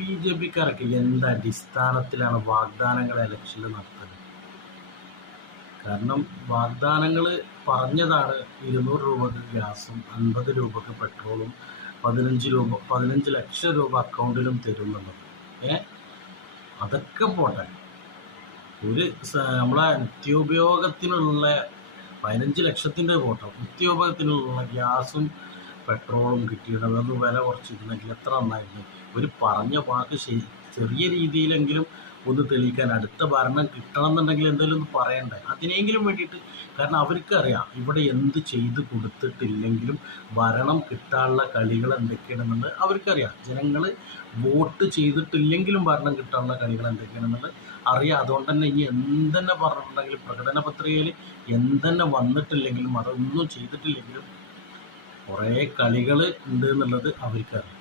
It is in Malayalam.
ബി ജെ പിക്കാരൊക്കെ എന്ത് അടിസ്ഥാനത്തിലാണ് വാഗ്ദാനങ്ങൾ ഇലക്ഷനിൽ നടത്തുന്നത്? കാരണം വാഗ്ദാനങ്ങൾ പറഞ്ഞതാണ് 200 രൂപക്ക് ഗ്യാസും 50 രൂപക്ക് പെട്രോളും 15 ലക്ഷം രൂപ അക്കൗണ്ടിലും തരുന്നുള്ളത്. അതൊക്കെ പോട്ടെ, നമ്മളെ നിത്യോപയോഗത്തിനുള്ള 15 ലക്ഷത്തിൻ്റെ പോട്ടെ, നിത്യോപയോഗത്തിനുള്ള ഗ്യാസും പെട്രോളും കിട്ടിയിടുന്നത് വില കുറച്ചിരുന്നെങ്കിൽ എത്ര നന്നായിരുന്നു. ഒരു പറഞ്ഞ വാക്ക് ചെറിയ രീതിയിലെങ്കിലും ഒന്ന് തെളിയിക്കാൻ അടുത്ത ഭരണം കിട്ടണം എന്നുണ്ടെങ്കിൽ എന്തെങ്കിലും ഒന്ന് പറയണ്ടേ, അതിനെങ്കിലും വേണ്ടിയിട്ട്. കാരണം അവർക്കറിയാം ഇവിടെ എന്ത് ചെയ്ത് കൊടുത്തിട്ടില്ലെങ്കിലും ഭരണം കിട്ടാനുള്ള കളികൾ എന്തൊക്കെയാണെന്നുള്ളത് അവർക്കറിയാം. ജനങ്ങൾ വോട്ട് ചെയ്തിട്ടില്ലെങ്കിലും ഭരണം കിട്ടാനുള്ള കളികൾ എന്തൊക്കെയാണെന്നുള്ളത് അറിയാം. അതുകൊണ്ട് തന്നെ ഇനി എന്തെന്നെ പറഞ്ഞിട്ടുണ്ടെങ്കിലും പ്രകടന പത്രികയിൽ എന്തെന്നെ വന്നിട്ടില്ലെങ്കിലും അതൊന്നും ചെയ്തിട്ടില്ലെങ്കിലും കുറേ കളികൾ ഉണ്ട് എന്നുള്ളത് അവർക്കറിയാം.